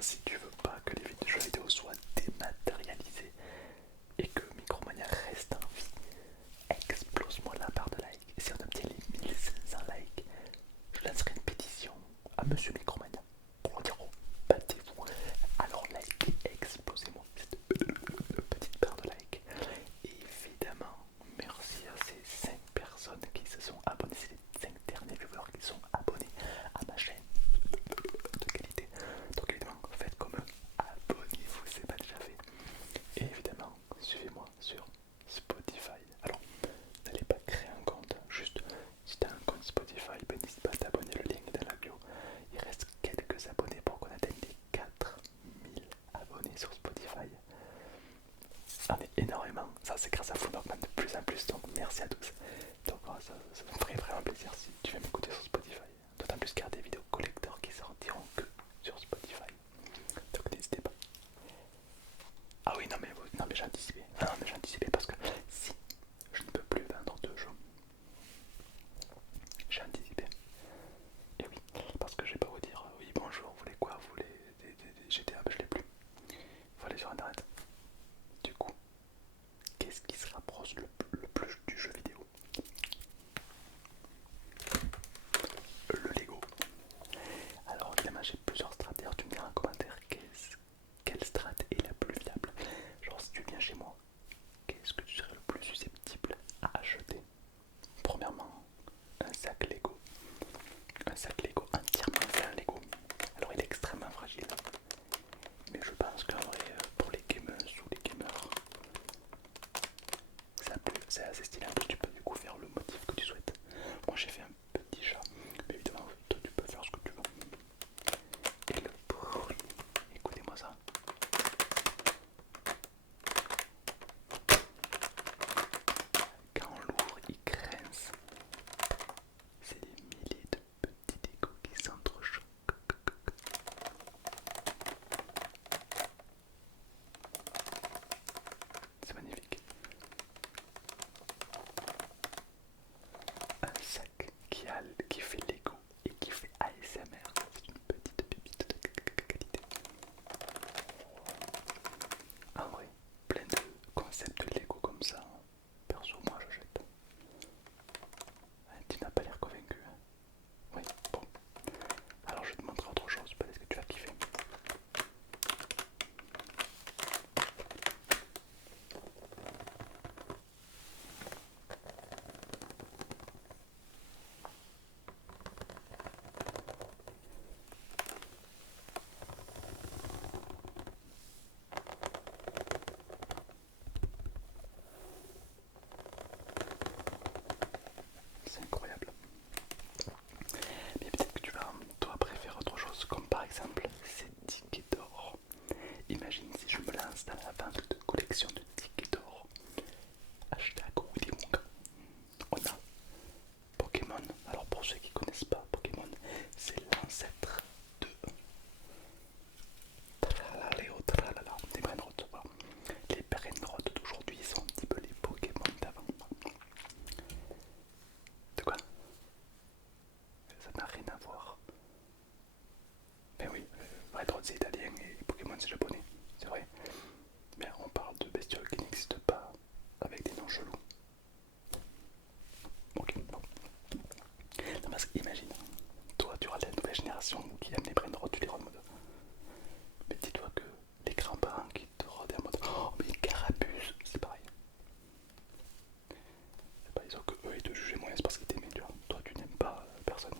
si tu veux pas que les jeux vidéo soient dématérialisés et que Micromania reste en vie, explose-moi la barre de like. Et si on obtient les 1500 likes, je lancerai une pétition à Monsieur Micromania pour dire oh, battez-vous. Alors likez, explosez-moi cette petite barre de like. Et évidemment, merci à ces 5 personnes qui se sont abonnées, c'est les 5 derniers viewers qui sont abonnés à ma chaîne de qualité. Donc évidemment, faites comme eux, abonnez-vous, c'est pas déjà fait. Et évidemment, suivez-moi sur Spotify. Alors, n'allez pas créer un compte, juste si tu as un compte Spotify, ben, n'hésite pas à t'abonner, le lien est dans la bio. Il reste quelques abonnés pour qu'on atteigne les 4000 abonnés sur Spotify. Ça en est énormément, ça c'est grâce à Fullmerkman de plus en plus, donc merci à tous. Donc ça me ferait vraiment plaisir si tu viens m'écouter sur Spotify. D'autant plus qu'il y a des vidéos collector qui sortiront que sur Spotify. Donc n'hésitez pas. Ah oui, non mais j'ai anticipé. Ah non mais j'ai anticipé parce que si je ne peux plus vendre de jeux, j'ai anticipé. Et oui, parce que je vais pas vous dire oui bonjour, vous voulez quoi, vous voulez des GTA, ben je l'ai plus. Faut aller sur internet. Du coup, qu'est-ce qui se rapproche le plus du jeu vidéo? Le Lego. Alors évidemment j'ai plusieurs stratégies, tu me diras en commentaire quelle strat est la plus viable. Genre si tu viens chez moi, qu'est-ce que tu serais le plus susceptible à acheter? Premièrement, un sac Lego. Un sac Lego entièrement fait en Lego. Alors il est extrêmement fragile. Mais je pense qu'en vrai, pour les gamers ou les gamers, c'est assez stylé. Tu peux du coup faire le motif que tu souhaites. Moi j'ai fait un petit chat, mais évidemment toi tu peux faire ce que tu veux. Et le bruit, écoutez-moi ça. Quand on l'ouvre, il grince. C'est des milliers de petits échos qui s'entrechoquent. C'est magnifique. Un sac qui fait Lego et qui fait ASMR. C'est une petite pépite de qualité. En vrai, plein de concepts de Lego comme ça. Perso, moi j'achète. Tu n'as pas l'air convaincu. Hein? Oui, bon. Alors je vais te montrer autre chose. Peut-être que tu vas kiffer. C'est incroyable. Mais peut-être que tu vas, toi, préférer autre chose, comme par exemple ces tickets d'or. Imagine si je me lance dans la vente de collection de tickets d'or. Hashtag Willy Wonka. On a Pokémon. Alors pour ceux qui ne connaissent pas Pokémon, c'est l'ancêtre de Tralaleo Tralala, des Brainrots. Voilà. Les Brainrots d'aujourd'hui sont un petit peu les Pokémon d'avant. De quoi? Ça n'a rien à voir. Mais oui, Brainrot c'est italien et Pokémon c'est japonais, c'est vrai. Mais on parle de bestioles qui n'existent pas avec des noms chelous. Ok, bon. Non, parce qu'imagine, toi tu auras la nouvelle génération qui aime les brainrots, tu les rends en mode. Mais dis-toi que les grands-parents qui te rodaient en mode oh mais Carapuce, c'est pareil. C'est pas disons que eux ils te jugeaient moins, c'est parce qu'ils t'aimaient, tu vois. Toi tu n'aimes pas personne.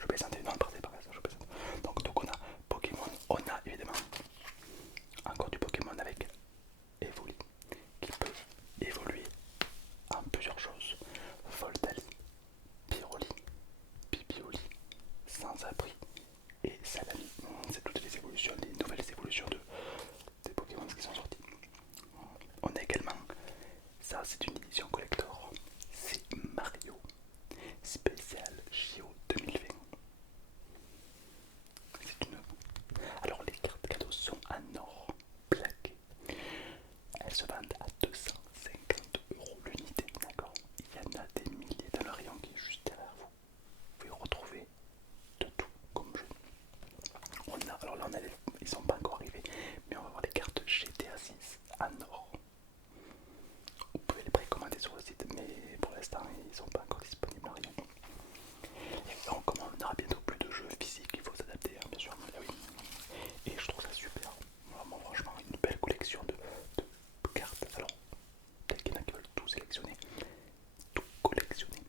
Je plaisante, non, partez par ça, je plaisante. Donc on a Pokémon, on a évidemment encore du Pokémon avec Evoli qui peut évoluer en plusieurs choses. Voltali, Pyroli, Pipioli, Sans-Abri et Salami. C'est toutes les évolutions, les nouvelles évolutions des Pokémon qui sont sortis. On a également, ça c'est une édition collector, c'est Mario spécial JO 2020. C'est une... Alors les alors là ils sont pas encore arrivés, mais on va voir les cartes GTA 6 en or. Vous pouvez les précommander sur le site, mais pour l'instant ils sont pas encore disponibles, rien. Et comme on aura bientôt plus de jeux physiques, il faut s'adapter, hein, bien sûr. Ah oui. Et je trouve ça super. Vraiment, franchement, une belle collection de cartes. Alors, peut-être qu'il y en a qui veulent tout sélectionner, tout collectionner.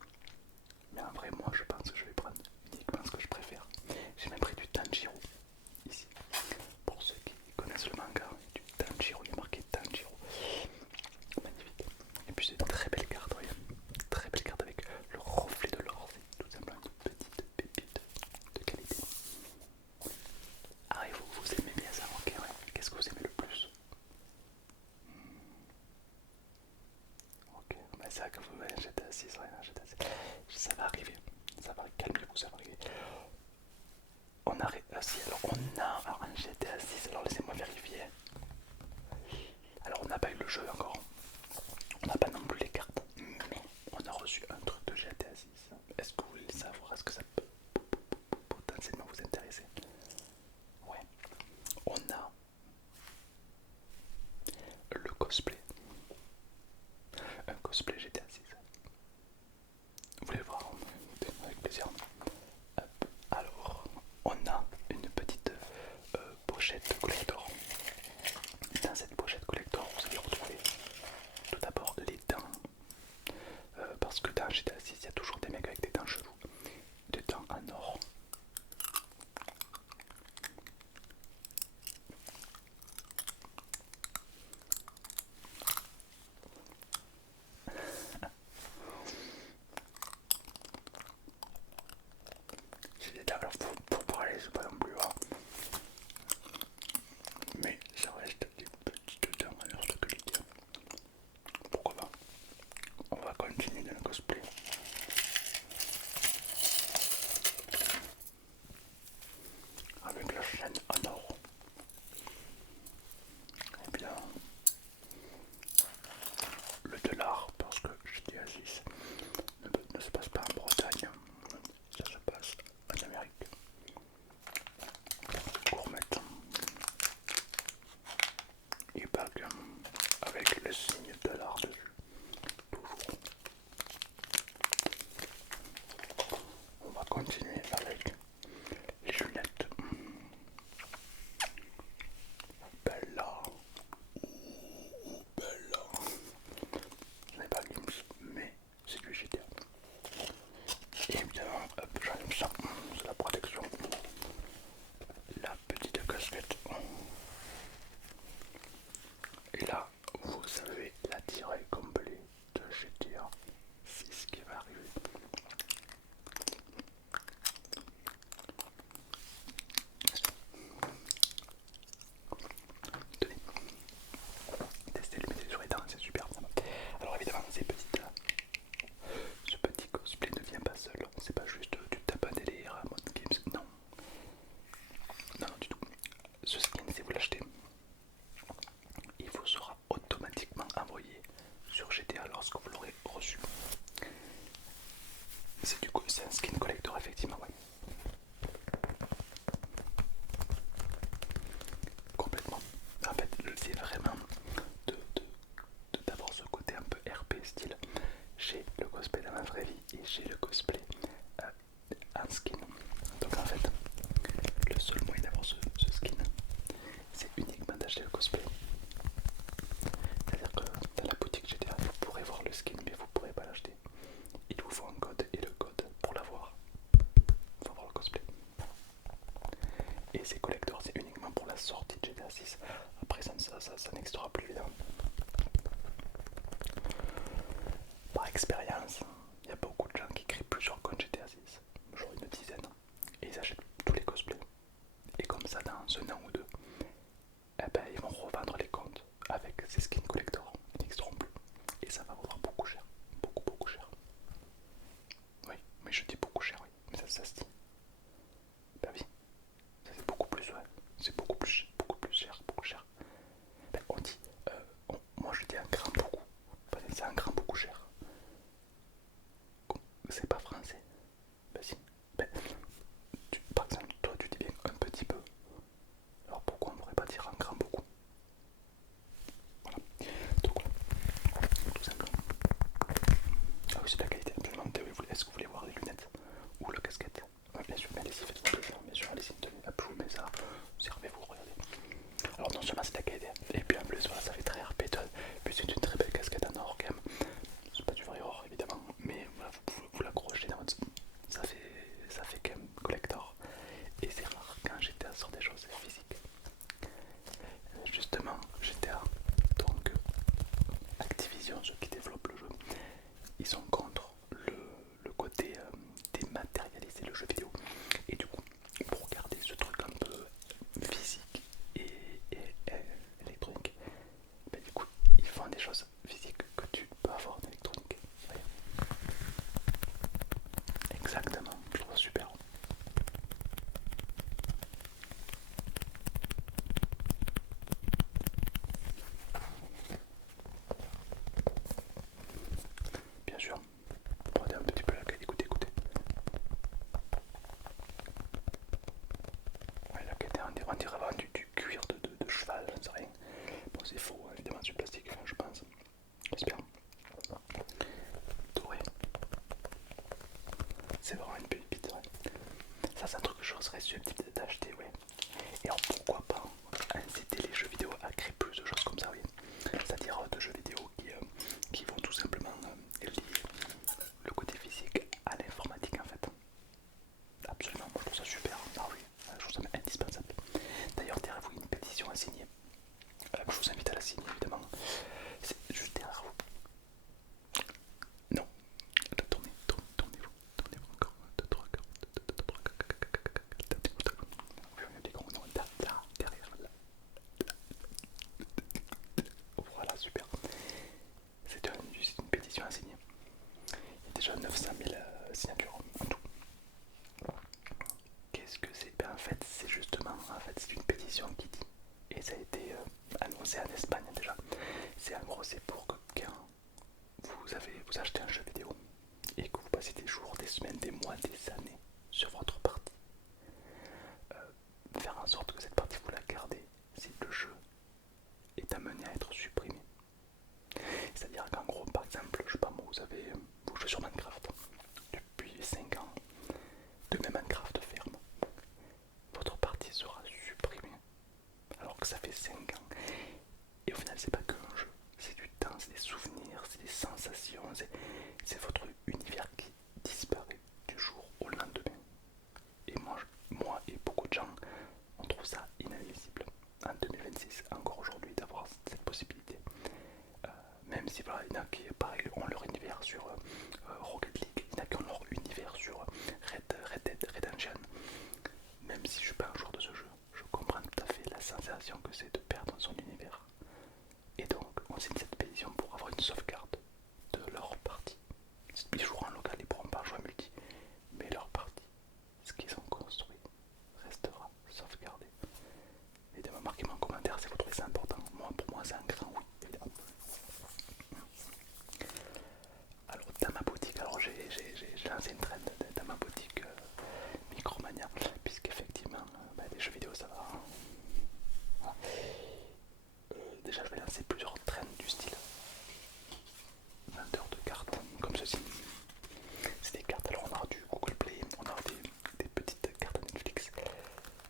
Mais en vrai, moi je pense que je vais prendre uniquement ce que je préfère. J'ai même pris du Tanjiro ici. Pour ceux qui connaissent le manga, du Tanjiro, il y a marqué Tanjiro. Magnifique. Et puis c'est une très belle carte, voyez. Très belle carte avec le reflet de l'or. C'est tout simplement une petite pépite de qualité. Ah, et vous aimez bien ça, ok, ouais. Qu'est-ce que vous aimez le plus? Ok, bah c'est vrai que vous voyez GTA 6, ouais, GTA 6. Ça va arriver, ça va, calmez-vous, ça va arriver. On a, si, alors on a alors un GTA 6, alors laissez-moi vérifier. Alors on n'a pas eu le jeu encore, on n'a pas non plus les cartes, mais on a reçu un truc de GTA 6. Est-ce que vous voulez savoir, est-ce que ça peut potentiellement vous intéresser? Ouais, on a le cosplay, un cosplay GTA 6. Vous voulez le voir? Avec plaisir. Hop. Alors, on a une petite pochette collector. Dans cette pochette collector, vous allez retrouver tout d'abord les dents. Parce que dans GTA 6, il y a toujours des mecs avec des dents chelous. Des dents en or. J'ai des dents, alors faut parler, c'est pas non plus rare. Mais ça reste des petites dents à leur qualité. Pourquoi pas? On va continuer dans le cosplay. Avec la chaîne en or. Et bien, le dollar, parce que GTA 6 ne se passe pas en Bretagne, ça se passe en Amérique. Gourmette et bague avec le signe dollar dessus. Toujours. On va continuer avec les lunettes. Bella. Bella. Ce n'est pas Gims, mais c'est du GTA. Et évidemment, hop, j'enlève ça, c'est la protection. La petite casquette. Et là, vous savez la tirée complète de GTA 6 qui va arriver. Tenez, testez le mettez sur les dents, c'est super. Alors évidemment, ce petit cosplay ne vient pas seul. C'est pas juste du tapes un délire à mode games. Non. Non, non, du tout. Ce skin, si vous l'achetez, il vous sera automatiquement envoyé sur GTA lorsque vous l'aurez reçu. C'est un skin collector, effectivement, ouais. Complètement. En fait, c'est vraiment d'avoir ce côté un peu RP style chez le cosplay dans la vraie vie et chez le cosplay en skin. Donc en fait, le seul moyen d'avoir ce skin, c'est uniquement d'acheter le cosplay. C'est-à-dire que dans la boutique GTA, vous pourrez voir le skin, mais vous ne pourrez pas l'acheter. Il vous faut un code, et le code, pour l'avoir, il faut avoir le cosplay. Et ces collecteurs, c'est uniquement pour la sortie de GTA 6. Après, ça n'existera plus, évidemment. Par expérience, il y a beaucoup de gens qui créent plusieurs comptes GTA 6, genre une dizaine, et ils achètent tous les cosplays. Et comme ça, dans un an ou deux, eh ben, ils vont revendre les comptes avec ces skins collector, ils n'existeront plus. Et ça va valoir beaucoup cher, beaucoup cher. Oui, mais je dis beaucoup cher, oui, mais ça se dit. Bah oui, ça c'est beaucoup plus, ouais, c'est beaucoup plus cher, beaucoup cher. Ben, on dit, moi je dis un grain beaucoup, c'est un grain beaucoup cher. C'est pas français. Bah si. Ben, par exemple, toi tu dis bien un petit peu. On dirait vraiment du cuir de cheval, j'en sais rien. Bon, c'est faux, hein, évidemment, du plastique, enfin, je pense. J'espère. Doré. C'est vraiment une pépite, ouais. Ça, c'est un truc que je serais susceptible d'acheter, ouais. Et alors, pourquoi pas inciter les jeux vidéo à créer plus de choses comme ça, oui. C'est-à-dire de jeux vidéo qui vont tout simplement lier le côté physique à l'informatique, en fait. Absolument, moi je trouve ça super. Ah oui, je trouve ça indispensable. D'ailleurs, derrière vous, une pétition à signer. Je vous invite à la signer, évidemment. C'est juste derrière vous. Non, tournez-vous encore. Derrière, là. Voilà, super. C'est une pétition à signer. Il y a déjà 900 000 signatures en tout. Qu'est-ce que c'est? Ben en fait, c'est justement, c'est une pétition qui dit, et ça a été annoncé en Espagne déjà. C'est en gros, c'est pour que quand vous achetez un jeu vidéo et que vous passez des jours, des semaines, des mois, des années sur votre partie, faire en sorte que cette partie vous la gardez si le jeu est amené à être supprimé. C'est-à-dire qu'en gros, par exemple, je sais pas moi, vous jouez sur Minecraft depuis 5 ans, demain Minecraft ferme, votre partie sera supprimée alors que ça fait 5 ans. Et au final, c'est pas qu'un jeu, c'est du temps, c'est des souvenirs, c'est des sensations, c'est votre univers qui disparaît du jour au lendemain. Et moi et beaucoup de gens, on trouve ça inadmissible en 2026, encore aujourd'hui, d'avoir cette possibilité. Même si voilà, il y en a qui pareil, ont leur univers sur Rocket League, il y en a qui ont leur univers sur Red Dead Redemption. Même si je suis pas un joueur de ce jeu, je comprends tout à fait la sensation que c'est de perdre son univers. Et donc, on signe cette pétition pour avoir une sauvegarde de leur partie. Ils joueront en local, ils pourront pas jouer en multi, mais leur partie, ce qu'ils ont construit, restera sauvegardé. Évidemment, marquez-moi en commentaire si vous trouvez ça important. Pour moi, c'est un grand oui, évidemment. Alors, dans ma boutique, j'ai lancé une trend dans ma boutique Micromania, puisqu'effectivement, les jeux vidéo ça va. Voilà. Déjà, je vais lancer plusieurs trends du style vendeur de cartes, comme ceci. C'est des cartes, alors on aura du Google Play, on aura des petites cartes Netflix.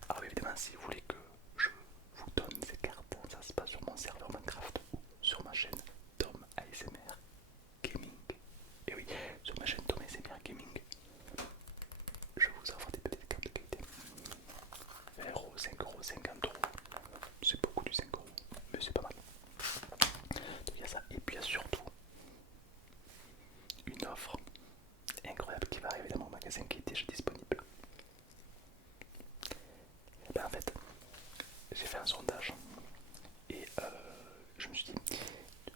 Alors, évidemment, si vous voulez que je vous donne ces cartes, ça se passe sur mon serveur Minecraft ou sur ma chaîne Tom ASMR Gaming. Et oui, sur ma chaîne Tom ASMR Gaming, je vous offre des petites cartes de qualité. 20€, 5€, 50€. C'est beaucoup du 5€, mais c'est pas mal. Donc il y a ça. Et puis il y a surtout une offre incroyable qui va arriver dans mon magasin qui est déjà disponible. Et ben en fait, j'ai fait un sondage et je me suis dit,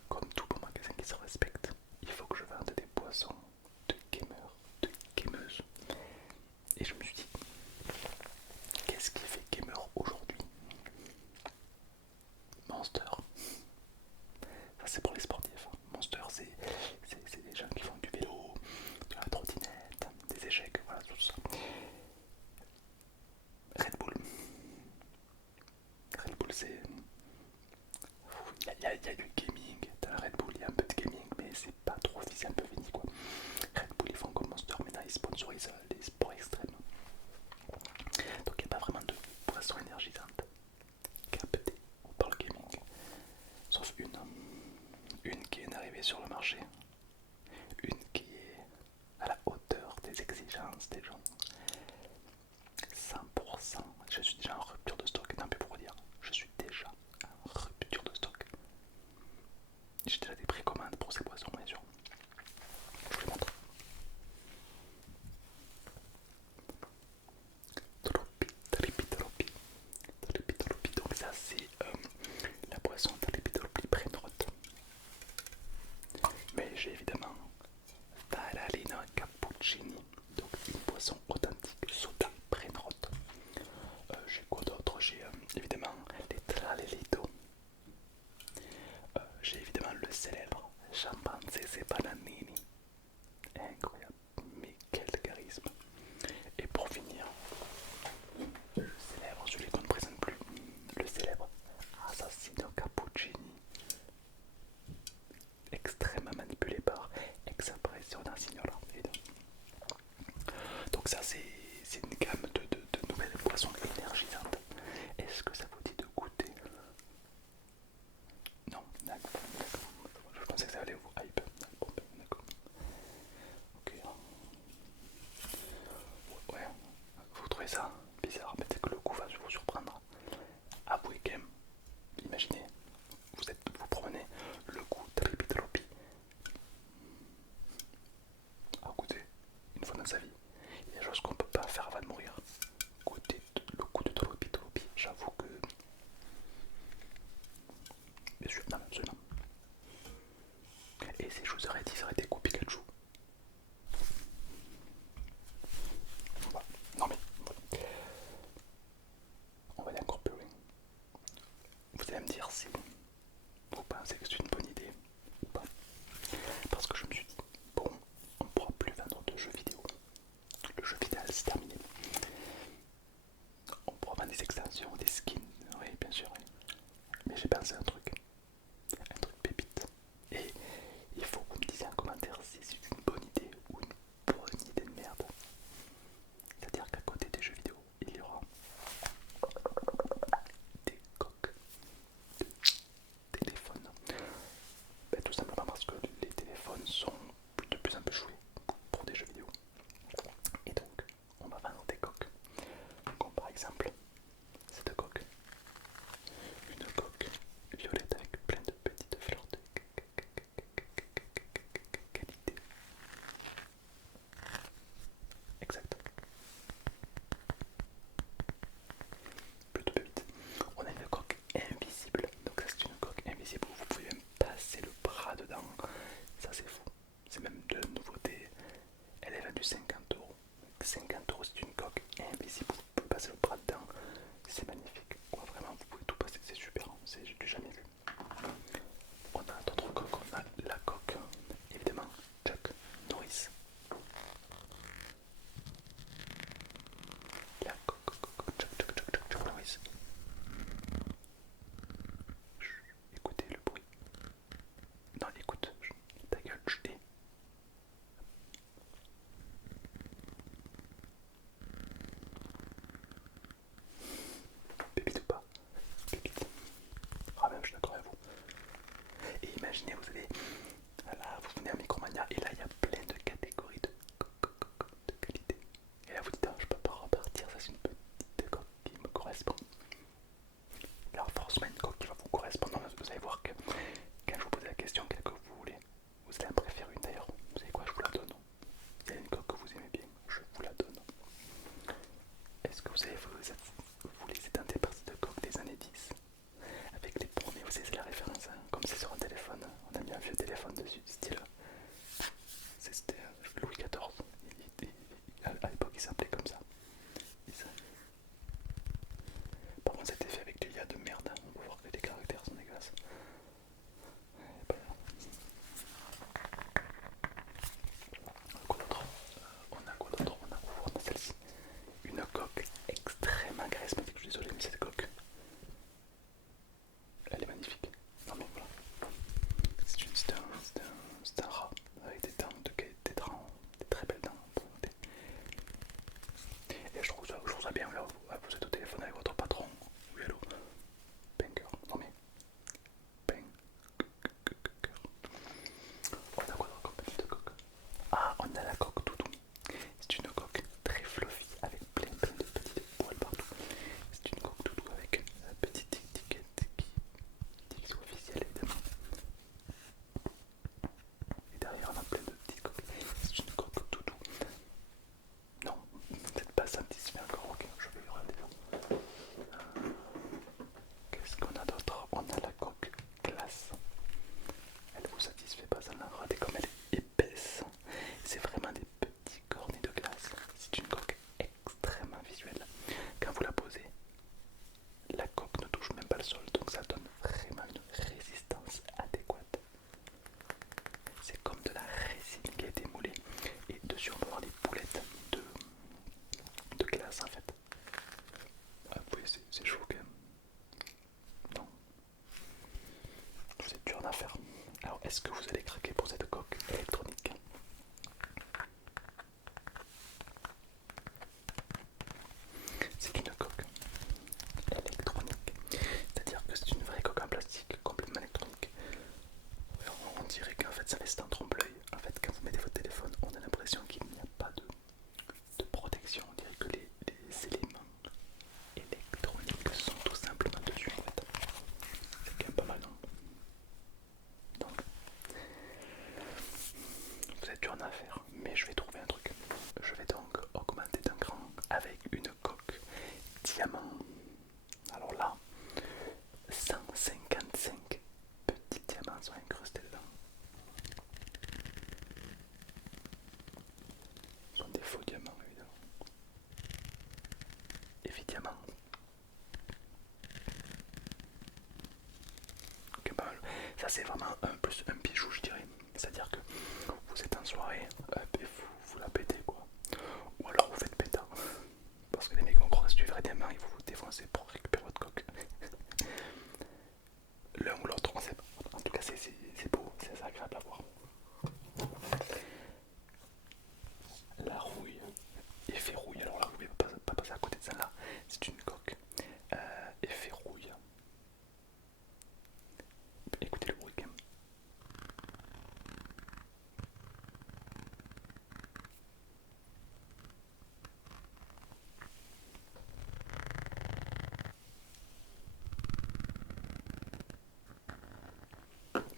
comme tout bon magasin qui se respecte, il faut que je vende des boissons de gamers, de gameuses. Et je me suis dit, qu'est-ce qui fait gamer aujourd'hui? Monster. Ça c'est pour les sportifs. Monster c'est des gens qui font du vélo, de la trottinette, des échecs, voilà tout ça. Red Bull. Red Bull c'est... Il y a du gaming dans la Red Bull, il y a un peu de gaming mais c'est pas trop, c'est un peu fini quoi. Red Bull ils font comme Monster, maintenant ils sponsorisent les sports extrêmes. Donc il n'y a pas vraiment de boisson énergisante captée par le gaming. Sauf une qui est arrivée sur le marché, une qui est à la hauteur des exigences des gens. 100%, je suis déjà en rupture de stock. Non mais pour vous dire, je suis déjà en rupture de stock. J'ai déjà des précommandes pour ces boissons bien sûr. Je vous les montre. Troppi. Donc ça c'est la boisson Troppi Brainrot. Mais j'ai évidemment Valalina Cappuccini, donc une boisson authentique soda Brainrot. J'ai quoi d'autre? j'avoue que... Bien sûr, non, absolument. Et si je vous aurais dit ça aurait été coup Pikachu. Voilà. Non mais, voilà. On va aller encore plus loin. Vous allez me dire si vous pensez que c'est une bonne idée ou pas. Parce que je me suis dit, bon, on ne pourra plus vendre de jeux vidéo. Le jeu vidéo c'est terminé. On pourra vendre des extensions, des skins, oui bien sûr. Oui. Mais j'ai pensé à un truc pépite. Et il faut que vous me disiez en commentaire si c'est une bonne idée ou une bonne idée de merde. C'est-à-dire qu'à côté des jeux vidéo, il y aura des coques de téléphone. Ben, tout simplement parce que les téléphones sont de plus en plus joués pour des jeux vidéo. Et donc, on va vendre des coques. Comme par exemple, cette coque. Une coque violette avec plein de petites fleurs de qualité. Exact. Plutôt vite. On a une coque invisible. Donc ça c'est une coque invisible où vous pouvez même passer le bras dedans. Ça c'est fou. C'est même de la nouveauté. Elle est vendue 50 euros. 50 euros c'est une coque invisible. Vous pouvez passer le bras dedans. C'est magnifique. Ouais, vraiment vous pouvez tout passer. C'est super. J'ai du jamais vu. On a d'autres coques. On a la coque évidemment Chuck Norris. La coque Chuck Norris. Écoutez le bruit. Non, écoute, ta gueule, je t'ai. Pépite ou pas? Pépite. Ah, même, je suis d'accord avec vous. Et imaginez, vous allez. Là, vous venez à Micromania et là, il y a plein de catégories de qualité. Et là, vous dites, ah, je peux pas repartir, ça, c'est une petite coque qui me correspond. Alors, forcément, une coque qui va vous correspondre. Vous allez voir que quand je vous pose la question, quelle coque vous voulez, vous allez en préférer une d'ailleurs. Vous savez quoi, je vous la donne. Il y a une coque que vous aimez bien, je vous la donne. Est-ce que vous savez, vous laissez tenter par cette coque des années 10 avec les premiers, vous savez, c'est la référence, hein, comme c'est sur un téléphone, on a mis un vieux téléphone dessus, style. C'était Louis XIV, à l'époque il s'appelait comme ça. Par contre, c'était fait avec du lait de merde, on peut voir que les caractères sont dégueulasses. Quoi d'autre? On a quoi d'autre? On a celle-ci. Une coque extrêmement charismatique. Je suis désolé, mais cette coque, elle est magnifique. Non mais voilà. C'est un rat avec des dents de qualité, des très belles dents. Et je trouve ça bien. Là, vous êtes au téléphone avec votre patron. Oui, allô. Banger. Non mais. Bang. On a quoi d'autre comme petite coque? Ah, on a la coque Doudou. C'est une coque très fluffy avec plein de petites poils partout. C'est une coque Doudou avec une petite étiquette qui dit que c'est officiel évidemment. Et derrière on a plein de petites coques. C'est une coque Doudou. Non, peut-être pas satisfait encore. Ok, je vais regarder ça. Qu'est-ce qu'on a d'autre? On a la coque glace. Elle vous satisfait pas, ça n'a raté comme elle est épaisse. C'est vraiment des petits cornets de glace. C'est une coque extrêmement visuelle. Quand vous la posez, la coque ne touche même pas le sol, donc ça donne vraiment une résistance adéquate. C'est comme de la résine qui a été moulée. Et dessus on peut avoir des boulettes de glace en fait. Ah oui, c'est chaud quand même. Non, vous êtes dur en affaire. Alors est-ce que vous allez craquer pour cette coque électronique? C'est une coque électronique, c'est-à-dire que c'est une vraie coque en plastique complètement électronique. On dirait qu'en fait ça reste en trompe-l'œil. En fait, quand vous mettez votre téléphone, on a l'impression qu'il n'y a pas de protection. On dirait que les éléments électroniques sont tout simplement dessus en fait. C'est quand même pas mal, non? Donc, vous êtes dur en affaire, mais je vais trouver un truc. Je vais donc augmenter d'un cran avec une coque diamant. Voilà. Ça c'est vraiment un plus un bijou je dirais. C'est-à-dire que vous êtes en soirée et vous la pétez quoi. Ou alors vous faites pétard. Parce que les mecs vont croire que si tu verrais des mains ils vont vous défoncer pour récupérer votre coque. L'un ou l'autre, on sait pas. En tout cas c'est beau, c'est assez agréable à voir. La rouille, effet rouille, alors là vous ne pouvez pas passer à côté de celle-là, c'est une coque effet rouille. Écoutez le bruit quand même.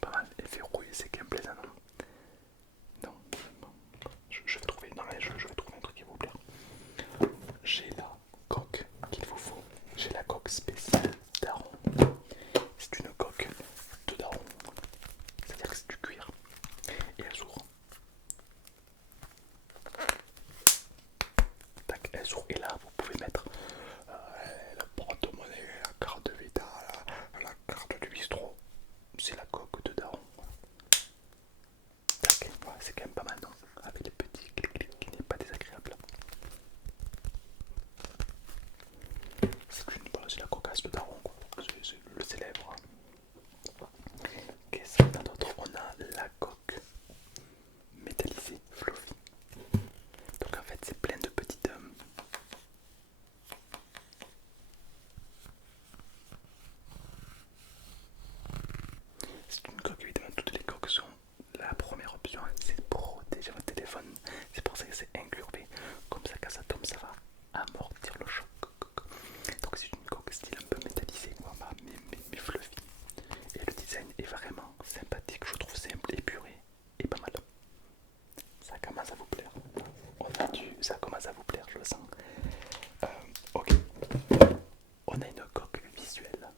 Pas mal, effet rouille, c'est quand même plaisant, non? Non, bon. Je vais trouver, non mais je vais trouver un truc qui va vous plaire. J'ai la coque qu'il vous faut, j'ai la coque spéciale daron. C'est une coque de daron, c'est-à-dire que c'est du cuir et elle s'ouvre. Tac, elle s'ouvre et là vous pouvez mettre le porte-monnaie, la carte de Vita, la carte du bistrot. C'est la coque de daron. Tac, ouais, c'est quand même pas mal non? Avec les petits clics qui n'est pas désagréable. C'est la cocasse de daron quoi. C'est le célèbre. Hein. Qu'est-ce qu'on a d'autre? On a la coque métallisée fluffy. Donc en fait c'est plein de petites c'est une coque évidemment, toutes les coques sont la première option, hein, c'est protéger votre téléphone. C'est pour ça que c'est incurvé. Comme ça quand ça tombe ça va amortir le choc. Donc c'est une coque style un peu métallisée quoi, mais fluffy. Et le design est vraiment sympathique, je trouve simple, épuré et pas mal. Ça commence à vous plaire. Ça commence à vous plaire, je le sens. Ok. On a une coque visuelle.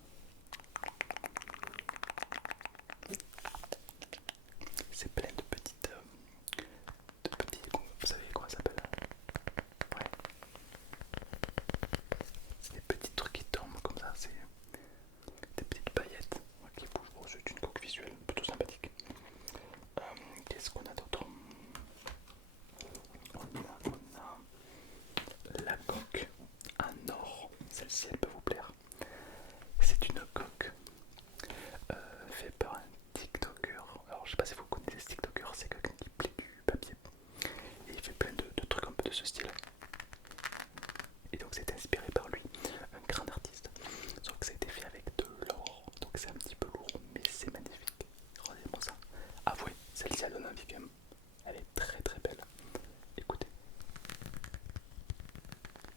C'est plein de petites, vous savez comment ça s'appelle? Ouais. C'est des petits trucs qui tombent comme ça. C'est des petites paillettes qui bougent. Bon, c'est une coque visuelle plutôt sympathique. Qu'est-ce qu'on a d'autre? On a la coque en or. Celle-ci, elle peut vous plaire. C'est une coque faite par un TikToker. Alors, je sais pas si vous connaissez ce TikToker, c'est quelqu'un qui plie du papier. Et il fait plein de trucs un peu de ce style. Et donc, c'est inspiré par lui, un grand artiste. Sauf que ça a été fait avec de l'or. Donc, c'est un petit peu lourd, mais c'est magnifique. Regardez-moi ça. Avouez, celle-ci, elle donne envie quand même. Elle est très très belle. Écoutez.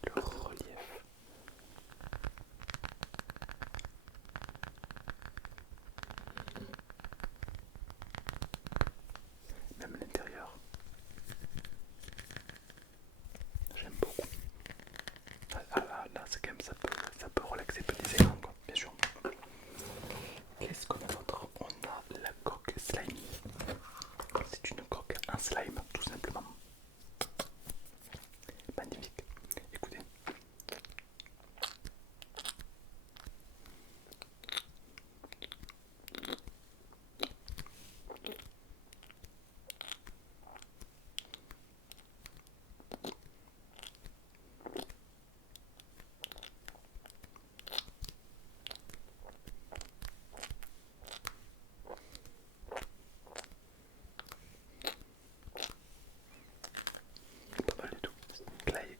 Le relief. Même l'intérieur. J'aime beaucoup. Là, c'est quand même ça peut relaxer petit écran quoi, bien sûr. Qu'est-ce qu'on a d'autre? On a la coque slimy. C'est une coque en slime, tout simplement. Magnifique. Écoutez. Pas mal du tout.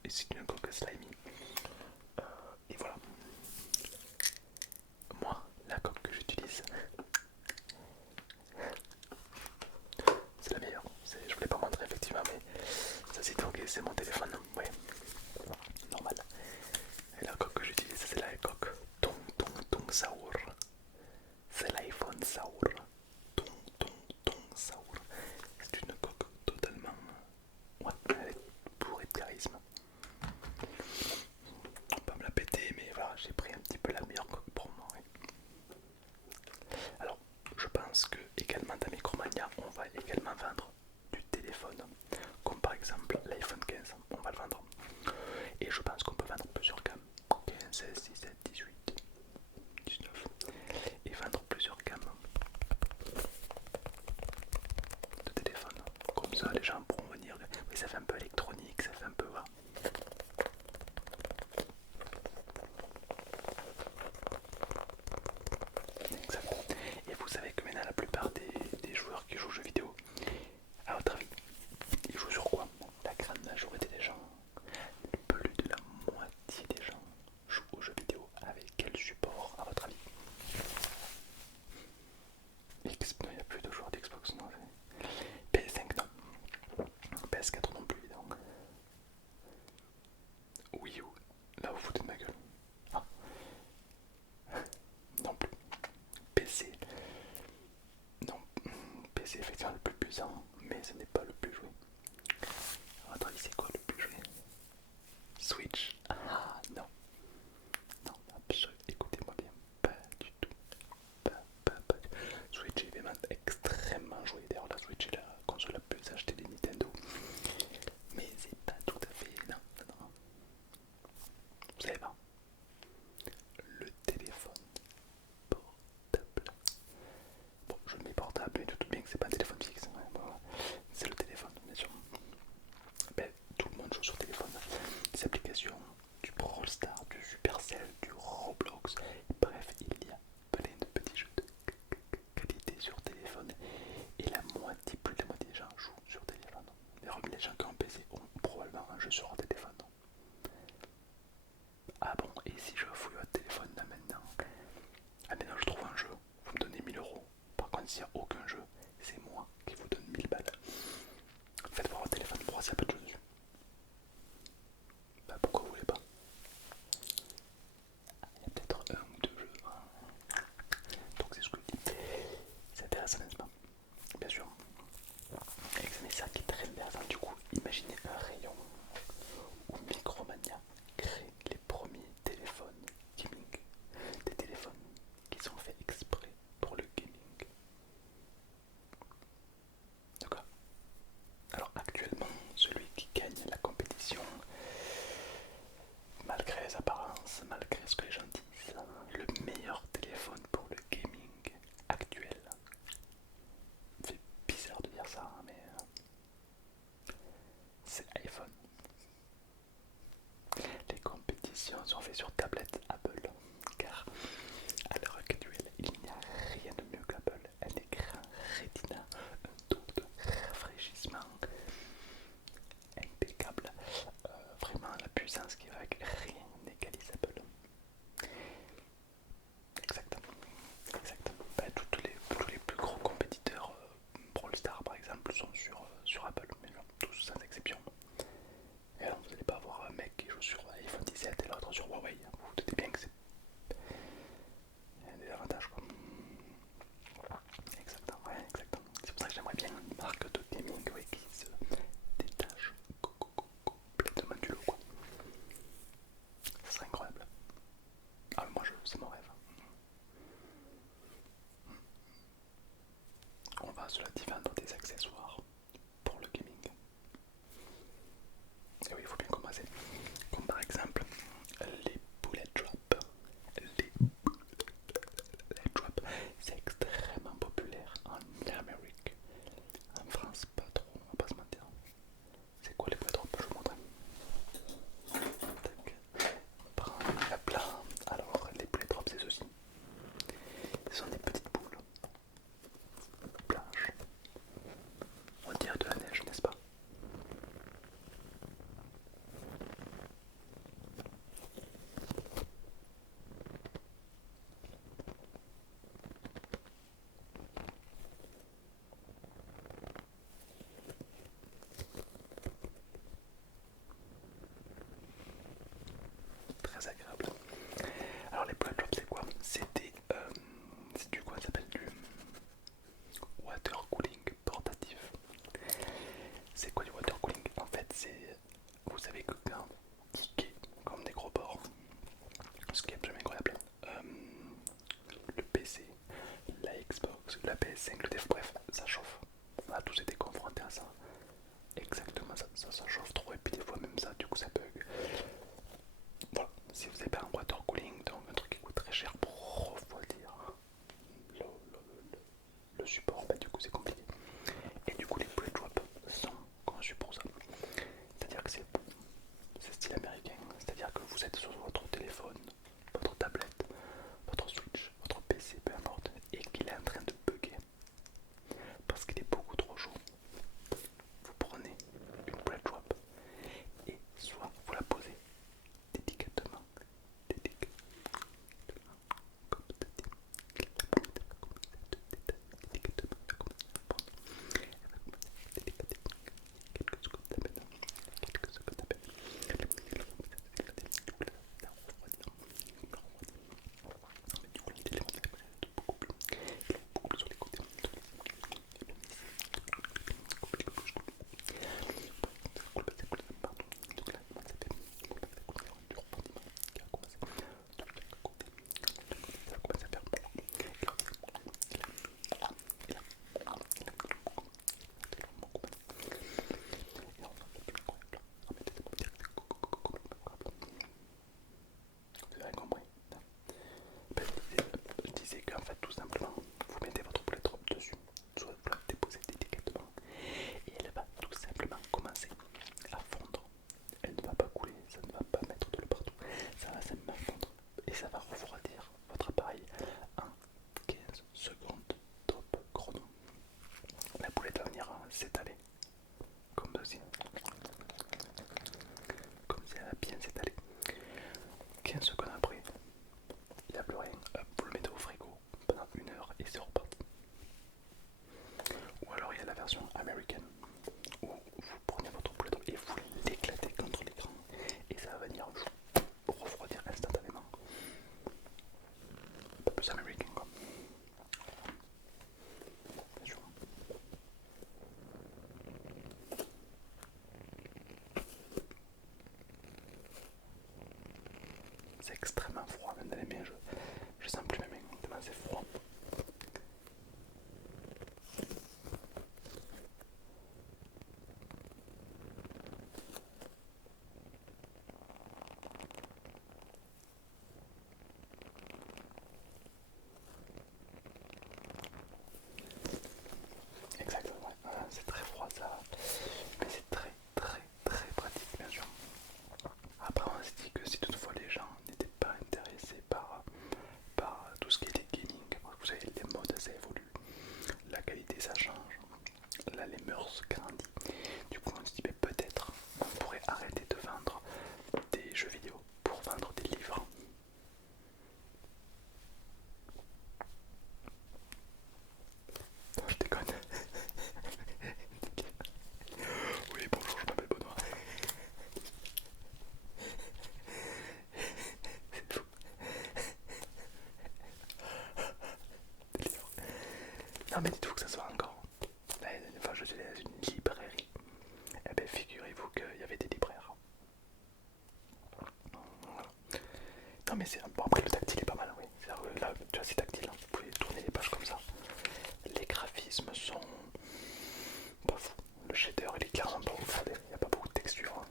C'est une coque slimy. Et voilà. Moi, la coque que j'utilise, c'est la meilleure. Je voulais pas montrer effectivement, mais ça c'est ok, c'est mon téléphone. Ouais, normal. Et la coque que j'utilise, c'est la coque Tong Saur. C'est l'iPhone Saur. Tong Saur. C'est une coque totalement. Ouais, elle est bourrée de charisme. On peut me la péter, mais voilà, j'ai pris un petit peu la meilleure coque pour moi. Ouais. Alors, je pense que également dans Micromania, on va également vendre du téléphone, comme par exemple l'iPhone 15, on va le vendre. Et je pense qu'on peut vendre plusieurs gammes, 15, 16, 17, 18, 19, et vendre plusieurs gammes. ça, les gens pourront venir. Oui, ça fait un peu électronique, ça fait un peu. Voilà. Exact. Et vous savez que maintenant la plupart des joueurs qui jouent aux jeux vidéo, à votre avis, ils jouent sur quoi? La grande majorité des gens, plus de la moitié des gens jouent aux jeux vidéo avec quel support à votre avis? Non, il n'y a plus de joueurs d'Xbox, non. PS5 non. PS4 non plus évidemment. Wii U, là vous foutez de ma gueule. Ah, non plus. PC, non. PC effectivement le plus puissant, mais ce n'est pas le plus joué. À votre avis c'est quoi le plus joué? Switch. Ah non. Non, absolument. Écoutez-moi bien. Pas du tout. Pas du tout. Switch est vraiment extrêmement joué. D'ailleurs la Switch est la console la plus achetée des Nintendo. Mais c'est pas tout à fait. Non, non, non. Vous savez pas. Le téléphone portable. Bon, je le mets portable, mais tu te doutes bien que c'est pas un téléphone fixe. Ouais, bon, c'est le téléphone, bien sûr. Ben, tout le monde joue sur téléphone. Des applications, du Brawl Stars, du Supercell, du Roblox. Bref, il y a plein de petits jeux de qualité sur téléphone. Et la moitié, plus de la moitié des gens jouent sur téléphone. D'ailleurs, les gens qui ont un PC ont probablement un jeu sur leur téléphone. Ah bon, et si je fouille votre téléphone là maintenant? Ah maintenant je trouve un jeu, vous me donnez 1000 euros. Par contre s'il n'y a aucun jeu, c'est moi qui vous donne 1000 balles. Faites voir votre téléphone pour voir s'il n'y a pas de jeu dessus. Bah pourquoi vous voulez pas? Il y a peut-être un ou deux jeux. Donc c'est ce que je dis. C'est intéressant n'est-ce pas? Bien sûr. Mais ça qui est très intéressant du coup, imaginez un rayon où Micromania crée les premiers téléphones gaming. Des téléphones qui sont faits exprès pour le gaming. D'accord? Alors actuellement, celui qui gagne la compétition, malgré les apparences, malgré ce que les gens disent, le meilleur téléphone pour le gaming actuel, c'est bizarre de dire ça, mais c'est iPhone. Les compétitions sont faites sur tablette Apple, car à l'heure actuelle, il n'y a rien de mieux qu'Apple. Un écran Retina, un taux de rafraîchissement impeccable. Vraiment la puissance qui va avec, rien n'égalise Apple. Exactement. Exactement. Ben, tous les plus gros compétiteurs, Brawl Stars par exemple, sont sur Apple, mais non, tous sans exception. Et alors vous n'allez pas avoir un mec qui joue sur iPhone 17 et l'autre sur Huawei. Vous vous doutez bien que c'est des avantages quoi. Exactement, ouais, exactement. C'est pour ça que j'aimerais bien une marque de gaming ouais, qui se détache complètement du lot quoi. Ce serait incroyable. Ah mais moi c'est mon rêve. On va cela dit vendre des accessoires pour le gaming. Et oui, il faut bien commencer. Comme par exemple les bullet drops. Les bullet drops, c'est extrêmement populaire en Amérique. En France, pas trop, on va pas se mentir. C'est quoi les bullet drops? Je vous montre. Tac. On prend un plat. Alors, les bullet drops, c'est ceci. Ce sont des petites boules blanches. Ah mais dites-vous que ça se vend encore. Enfin je suis dans une librairie. Eh ben figurez-vous qu'il y avait des libraires. Voilà. Non mais c'est bon, après le tactile est pas mal, oui. Là tu vois c'est tactile, hein. Vous pouvez tourner les pages comme ça. Les graphismes sont pas fous. Le shader il est clairement pas ouf. Il n'y a pas beaucoup de texture, hein.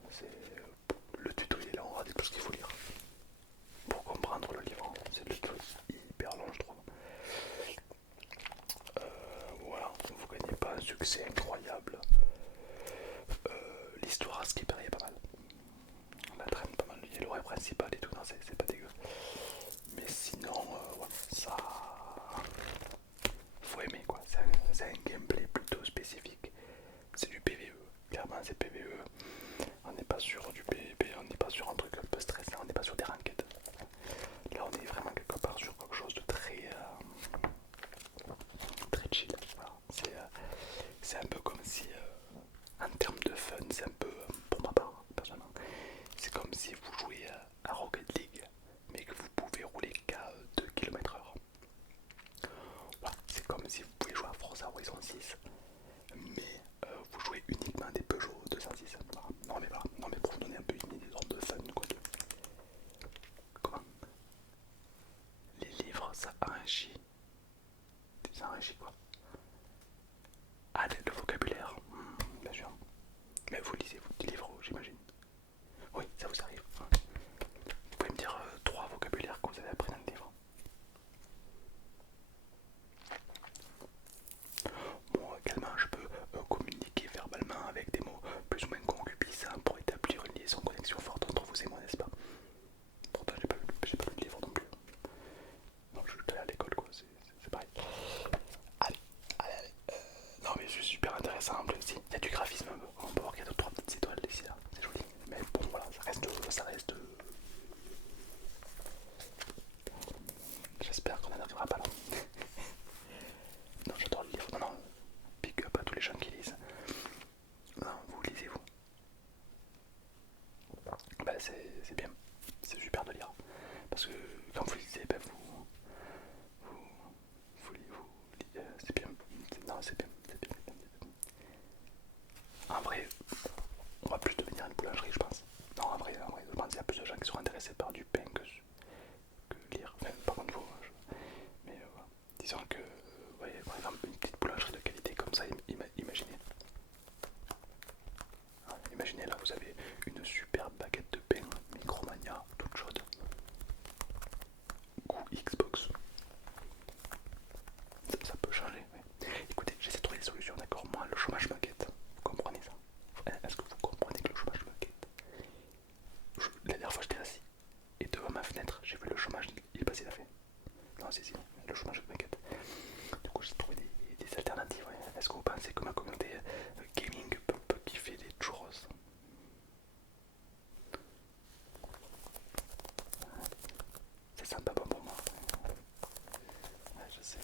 Le tuto il est là, on aura tout ce qu'il faut lire. Pour comprendre le livre, hein. C'est le tuto hyper long je trouve. Voilà, vous gagnez pas un succès incroyable. L'histoire à skipper il est pas mal. La traîne pas mal, il y a l'horaire principal et tout, non c'est pas dégueu. Mais sinon, ouais, ça... faut aimer quoi, c'est un gameplay plutôt spécifique. C'est du PvE, clairement c'est PvE. On n'est pas sur du PvP, on n'est pas sur un truc un peu stressant, on n'est pas sur des ranked. Là on est vraiment quelque part sur quelque chose de très, très chill. Voilà. C'est un peu comme si, en termes de fun, c'est un peu, pour ma part, personnellement, c'est comme si vous jouez à Rocket League, mais que vous pouvez rouler qu'à 2 km/h. Voilà. C'est comme si vous pouvez jouer à Forza Horizon 6, mais vous jouez uniquement à des Peugeot 206. Voilà. Non mais voilà, non mais pour vous donner un peu une idée de fun, quoi. Comment les livres, ça enrichit. Ça enrichit quoi? Ah, le vocabulaire, bien sûr. Mais vous lisez des livres, j'imagine. Oui, ça vous arrive. Vous pouvez me dire 3 vocabulaires que vous avez appris dans le livre. Moi, également, je peux communiquer verbalement avec des mots plus ou moins concupiscents pour établir une liaison, connexion forte entre vous et moi, n'est-ce pas? Pourtant, j'ai pas lu de livre non plus. Non, je suis allé à l'école, quoi, c'est pareil. Allez, allez. Non, mais c'est super intéressant en plus aussi. Il y a du graphisme, on peut voir qu'il y a 2-3 petites étoiles ici, là. C'est joli. Mais bon, voilà, ça reste. J'espère qu'on n'en arrivera pas là. Non, j'adore le livre. Non, non, big up à tous les gens qui lisent. Non, vous lisez vous. Bah, c'est bien. C'est super de lire. Parce que quand vous lisez, bah, c'est bien. Non, c'est bien. En vrai, on va plus devenir une boulangerie, je pense. Non, en vrai, je pense qu'il y a plus de gens qui sont intéressés par du pain que lire. Enfin, par contre, vous, mais voilà. Disons que, voyez, par exemple, une petite boulangerie de qualité comme ça, imaginez. Imaginez là, vous avez une super baguette de pain Micromania, toute chaude. Goût Xbox. Ça peut changer. Ouais. Écoutez, j'essaie de trouver des solutions, d'accord? Moi, le chômage m'inquiète. Vous comprenez ça? Est-ce que vous comprenez que le chômage m'inquiète? La dernière fois, j'étais assis et devant ma fenêtre, j'ai vu le chômage. Il est passé, il a fait. Non, si, le chômage m'inquiète. Du coup, j'ai trouvé des alternatives. Ouais. Est-ce que vous pensez que ma communauté gaming peut kiffer des churros? C'est sympa bon pour moi. Ouais, je sais.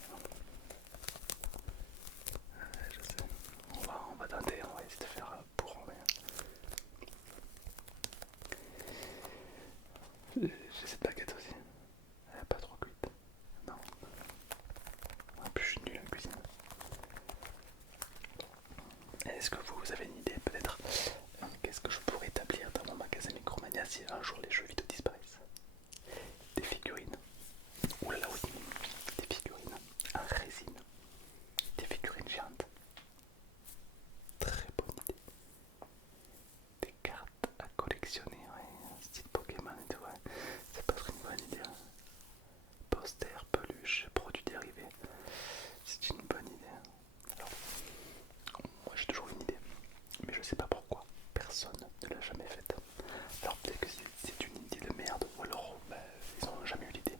Ouais, je sais. On va tenter, on va essayer de faire pour. Mais... j'ai cette baguette aussi. Elle est pas trop cuite. Non. En plus, je suis nul en cuisine. Est-ce que vous avez une idée peut-être? Qu'est-ce que je pourrais établir dans mon magasin Micromania si un jour les jeux vidéo disparaissent? Des figurines. Ouh là là, oui. Des figurines en résine. Des figurines géantes. Très bonne idée. Des cartes à collectionner, ouais. Style Pokémon et tout, ouais. C'est pas très une bonne idée. Hein. Posters, peluches, produits dérivés. C'est une bonne idée. Alors, moi j'ai toujours une idée, mais je sais pas pourquoi. Personne ne l'a jamais faite. Alors peut-être que c'est une idée de merde, ou alors bah, ils n'ont jamais eu l'idée.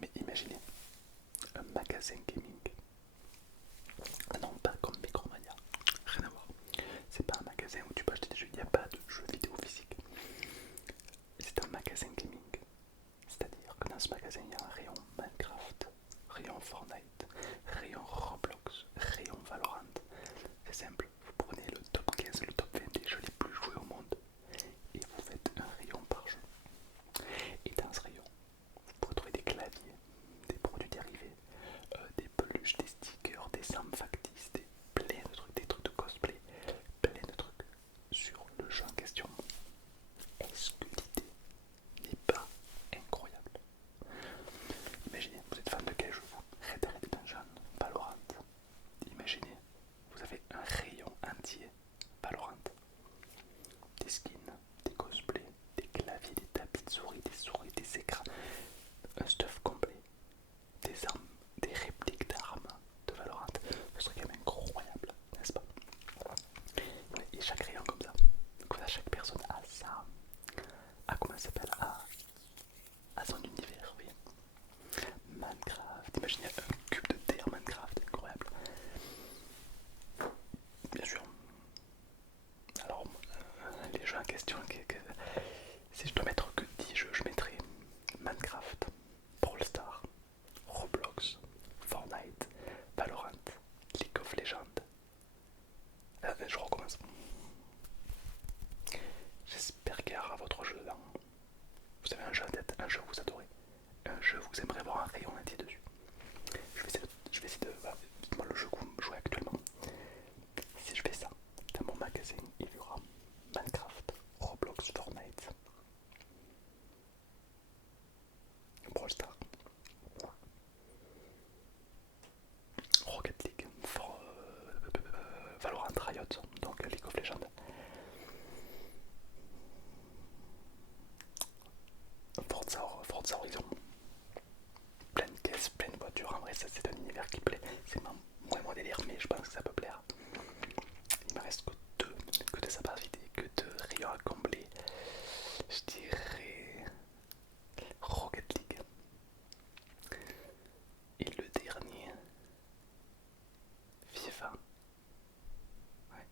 Mais imaginez un magasin gaming. Ah non, pas comme Micromania. Rien à voir. C'est pas un magasin où tu peux acheter des jeux, il n'y a pas de jeux vidéo physiques. C'est un magasin gaming. C'est-à-dire que dans ce magasin, il y a un rayon Minecraft, rayon Fortnite, rayon Roblox, rayon Valorant. C'est simple, vous prenez le top 15, le top 20 des jeux les plus joués au monde et vous faites un rayon par jeu. Et dans ce rayon, vous pourrez trouver des claviers, des produits dérivés, des peluches, des stickers, des 120 voiture, en vrai ça c'est un univers qui plaît. C'est moins mon délire, mais je pense que ça peut plaire. Il me reste que deux appartités, que deux rayons à combler. Je dirais Rocket League. Et le dernier, FIFA. Ouais.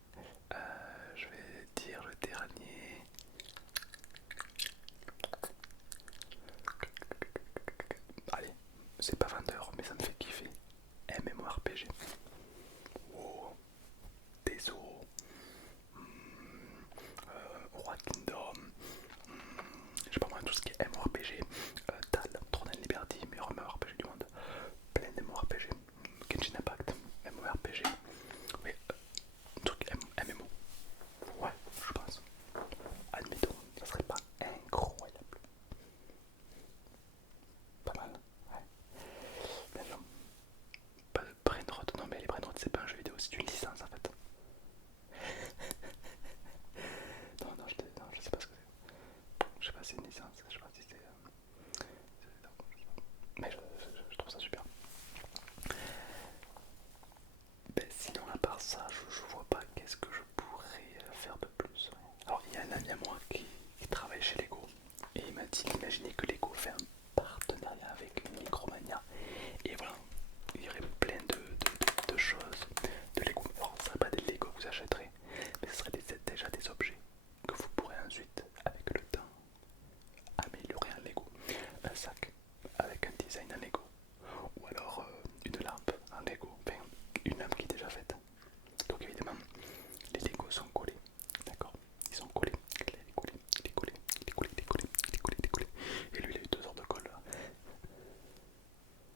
Je vais dire le dernier. Allez, c'est pas vendeur, mais ça me fait kiffer. MMORPG. Wow, Teso, Roi Kingdom, je sais pas moi, tout ce qui est MMORPG, Tal, Throne Liberty, meilleur MMORPG du monde, plein de MMORPG, Genshin Impact, MMORPG, mais truc MMO, ouais, je pense. Admettons, ça serait pas incroyable. Pas mal, ouais. Bien sûr. Pas de Brainrot, non mais les Brainrot c'est pas un jeu vidéo, c'est une licence en fait. Non, je sais pas ce que c'est. Je sais pas si c'est une licence, je sais pas si c'est. Mais je trouve ça super. Ben, sinon, à part ça, je vois pas qu'est-ce que je pourrais faire de plus. Ouais. Alors, il y a un ami à moi qui travaille chez Lego et il m'a dit d'imaginer que Lego fait un partenariat avec Micromania. Et voilà, il y aurait plein de choses de Lego. Alors, ce ne serait pas des Lego que vous achèterez, mais ce serait déjà des objets que vous pourrez ensuite, avec le temps, améliorer un Lego. Un sac avec un design en Lego. Ou alors une lampe en Lego. Enfin, une lampe qui est déjà faite. Donc évidemment, les Legos sont collés. D'accord. Ils sont collés. Il est collé, il est collé, il est collé, il est collé, il est collé, il est collé. Et lui, il a eu 2 heures de colle.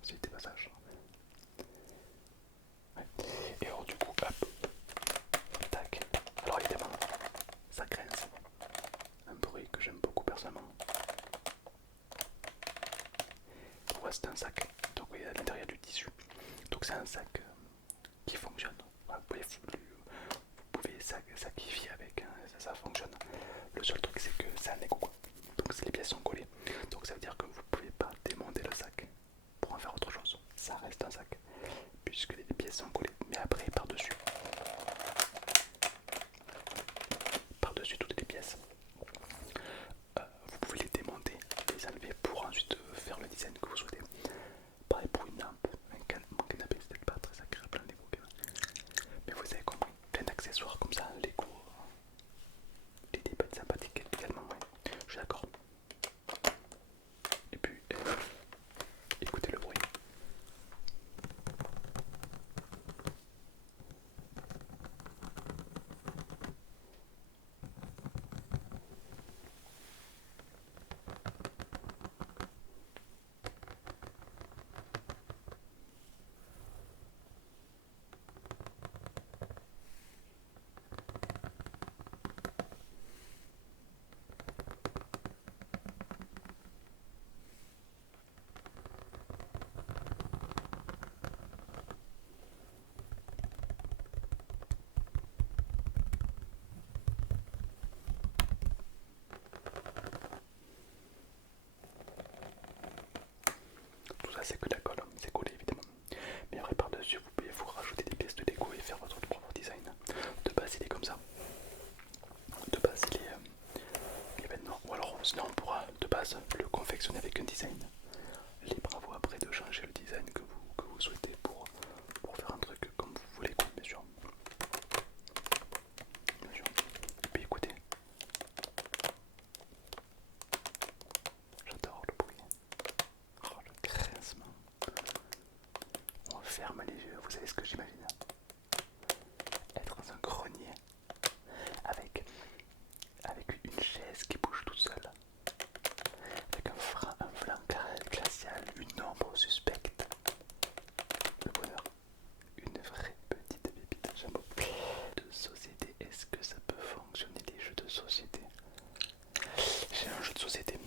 C'est des passages. Ouais. Et alors du coup, hop, tac. Alors évidemment, ça grince. Un bruit que j'aime beaucoup personnellement. Ouais, c'est un sac. Donc oui, à l'intérieur du tissu. Donc c'est un sac qui fonctionne. Voilà, vous pouvez sacrifier avec, hein, ça fonctionne. Le seul truc c'est que c'est un Lego. Donc les pièces sont collées. Donc ça veut dire que vous pouvez pas démonter le sac pour en faire autre chose. Ça reste un sac. Puisque les pièces sont collées. Mais après par-dessus toutes les pièces, vous pouvez les démonter, les enlever pour ensuite faire le design que vous souhaitez. Pareil pour une lampe, mon canapé c'est peut-être pas très agréable en Lego quand même. Mais vous avez compris, plein d'accessoires comme ça, Lego, des bêtes sympathiques également, ouais. Je suis d'accord. Et puis, écoutez le bruit. Tout ça c'est que la colle, c'est collé évidemment. Mais après par-dessus vous pouvez vous rajouter des pièces de Lego et faire votre propre design. De base il est comme ça. De base il est maintenant. Ou alors sinon on pourra de base le confectionner avec un design. Libre à vous après de changer le design que vous souhaitez pour faire un truc comme vous voulez, quoi, bien sûr. Bien sûr. Et puis écoutez, j'adore le bruit. Oh, le grincement. On ferme les yeux, vous savez ce que j'imagine? Être dans un grenier avec une chaise qui bouge toute seule, avec un flanc glacial, une ombre suspecte. Le bonheur, une vraie petite pépite. J'aime beaucoup. De société, est-ce que ça peut fonctionner les jeux de société? J'ai un jeu de société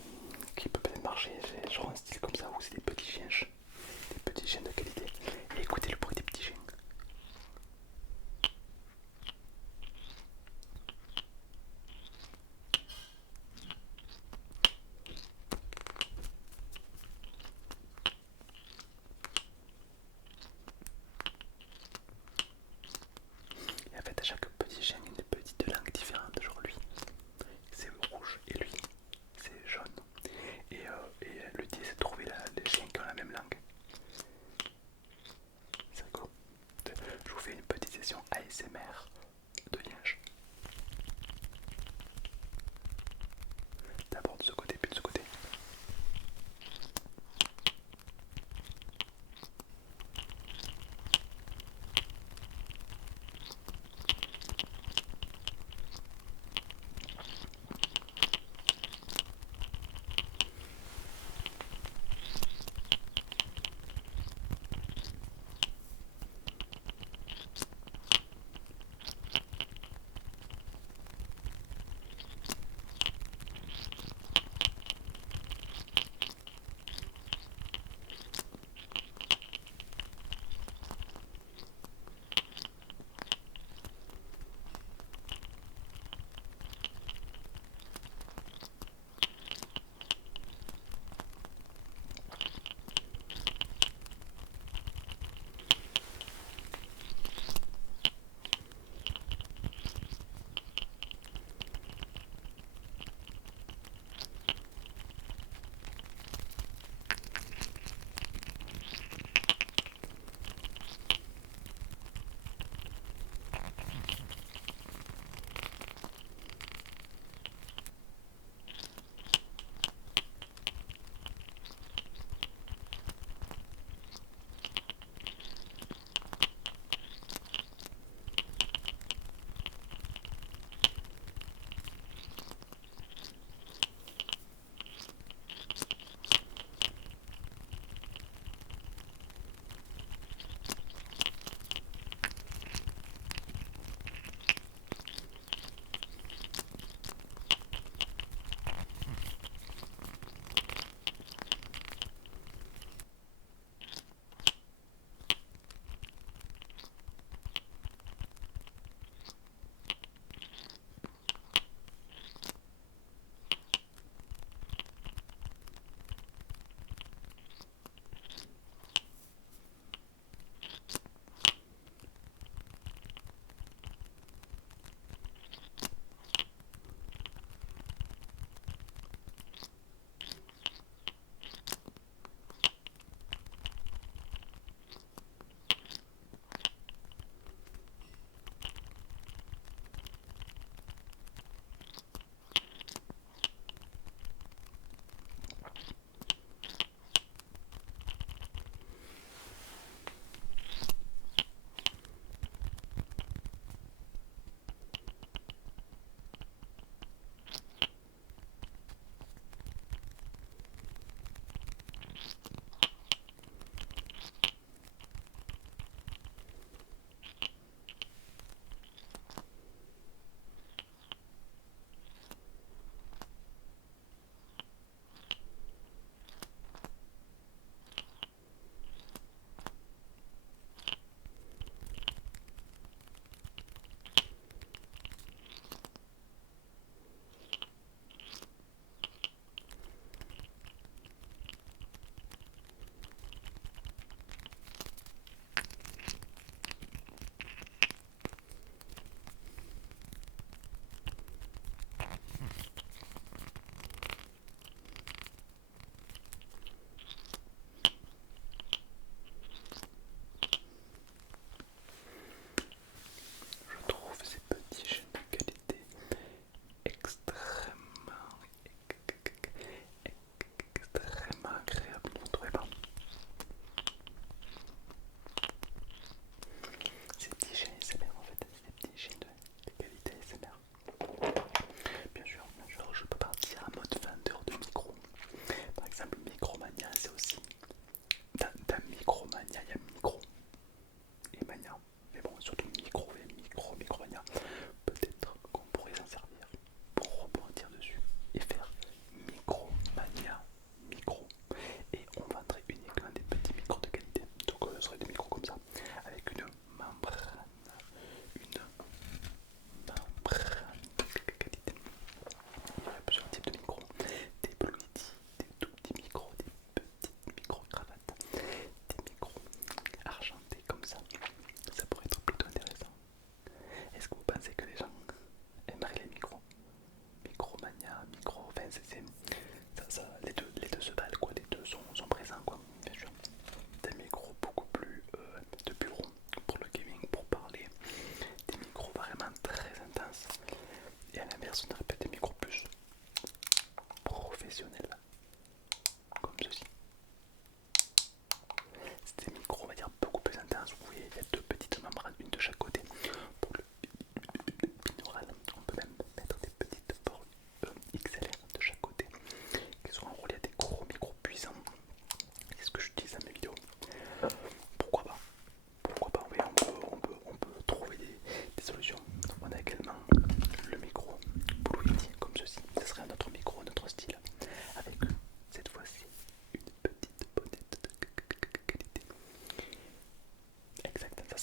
qui peut peut-être marcher, j'ai genre un style comme ça où c'est des petits chiens de qualité. Et écoutez le bruit des petits chiens. session ASMR de Liège. D'abord de ce côté, puis de ce côté.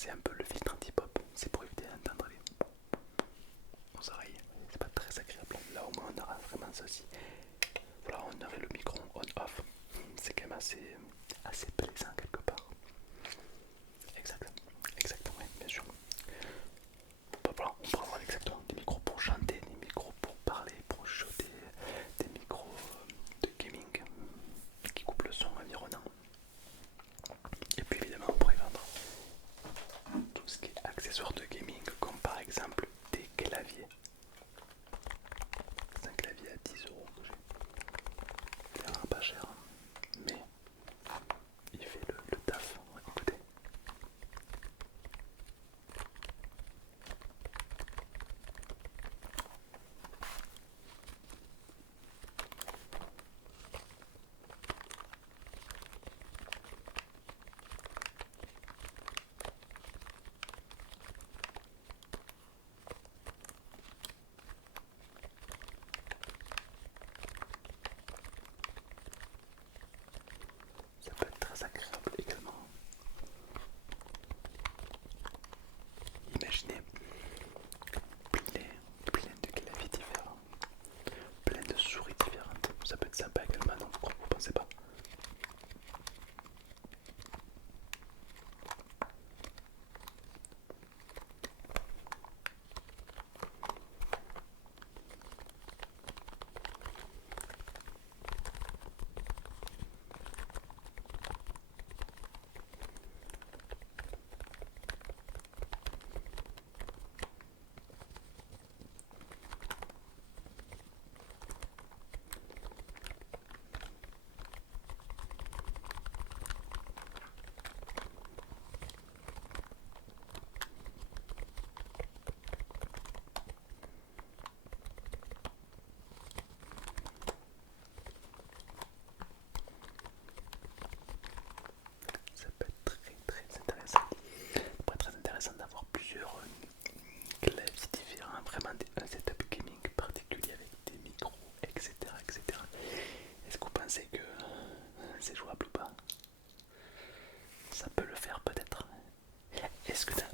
c'est un peu le filtre anti-pop, c'est pour éviter d'entendre les oreilles, c'est pas très agréable. Là au moins on aura vraiment ceci. Voilà, on aurait le micro on-off, c'est quand même assez plaisant quelque part. Exactement, ouais, bien sûr. Bah, voilà, on peut avoir exactement des micros pour chanter, des micros pour parler, pour chuchoter, des micros de gaming qui coupent le son environnant. Et puis évidemment, on pourrait vendre tout ce qui est accessoires de gaming, comme par exemple des claviers. C'est un clavier à 10 € que j'ai. Il est vraiment pas cher, mais il fait le taf. Ouais, écoutez. Ça peut être très agréable également. Imaginez plein de claviers différents, plein de souris différentes. Ça peut être sympa également, non? Vous pensez pas? Ça peut être très intéressant. Ça pourrait être très intéressant d'avoir plusieurs claviers différents, vraiment un setup gaming particulier avec des micros, etc. Est-ce que vous pensez que c'est jouable ou pas? Ça peut le faire peut-être. Est-ce que dans